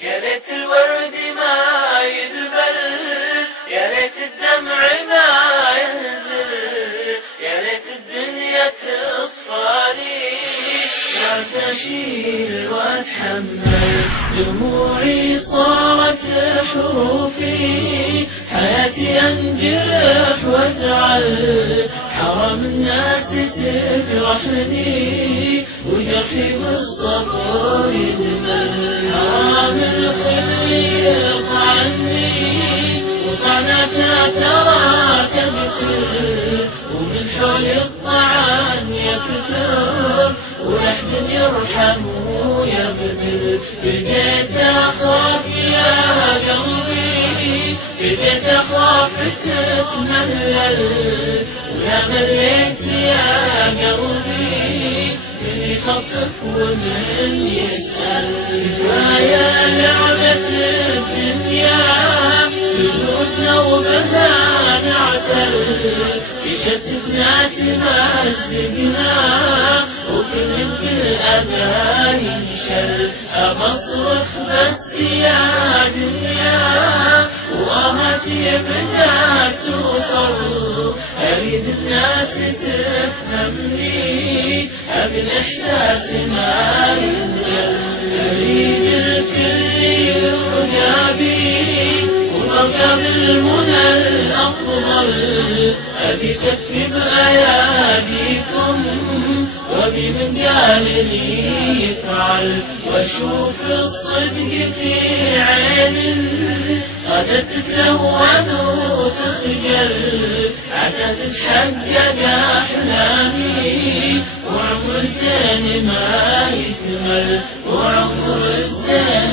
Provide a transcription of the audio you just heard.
يا ليت الورد ما يذبل، يا ليت الدمع ما ينزل، يا ليت الدنيا تصفالي لا تشيل واتحمل. دموعي صارت حروفي، حياتي انجرح وازعل، حرام الناس تجرحني وجرحي بالصبر يدمل. حرام الخل يطعني وطعناته ترى تقتل، ومن حول الطعن يكثر ولحد يرحم ويبذل. بديت اخاف يا قلبي، بديت اخاف تتملل، ويا مليت يا قلبي من يخفف ومن يسأل. كفاية لعبة الدنيا تجودنا وبها نعتل، تشتتنا تمزقنا وكل بالأذى ينشل. أبصرخ بس يا دنيا وآهاتي بدأت توصل، أريد الناس تفهمني، أبي الإحساس ما ينقل. أريد الكل يرقى بي وبرقى بالمنى الأفضل، أبي كفي بأياديكم وبي من قال لي يفعل، واشوف الصدق في عين غدت تتلون وتخجل، عسى تتحقق أحلامي وعمر الزين ما يكمل، وعمر الزين